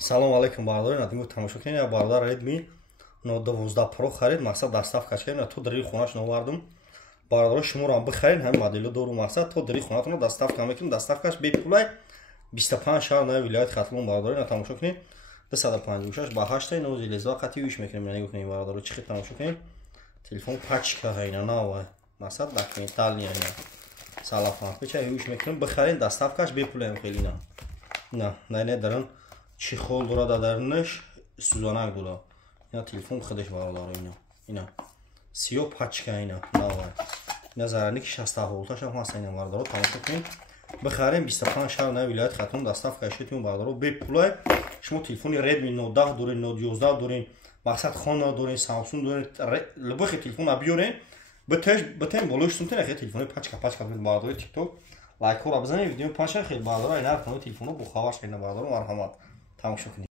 Салом алейкум бардори надиму тамошо кунед. Я бардар Redmi Note 12 Pro харид. Мақсад доставкаш кардем. То дари хонаш навардум. Бардори шуморо ҳам бихаред. Ҳам модело дору мақсад то дари хонатон доставка мекунем. Доставкаш бепулай 25 шаҳр нави вилояти Хатлон бардори на тамошо кунед. 256 ба 8 9 лезва қати виш мекунем. Нигоҳ кунед бардори чӣ тамошо кунед. Телефон пачка ҳайна нава. Мақсад документални ҳайна. Салафан печа виш мекунем. Бихаред доставкаш бепулай хеле на. Не даран чехол дорада дарунаш сузанак була. Ина телефон худаш бародаро ина. Сиё пачка ина нава. Ина зараник 60 волташ ҳам ҳаст ина бародаро тамошо кунед. Бихарем 25 шаҳр нави вилояти Хатлон доставка шитим бародаро бепулай. Шумо телефони Redmi Note 10 дорин, Note 11 дорин, мақсад Honor дорин, Samsung дорин, любой телефон биёрен. Бетем болош сумтен хе телефони пачка бародаро TikTok. Лайкҳоро бизанед, видео пачка хе бародаро ина телефоно бо хаваш ина бародаро марҳамат. тамошо кунед.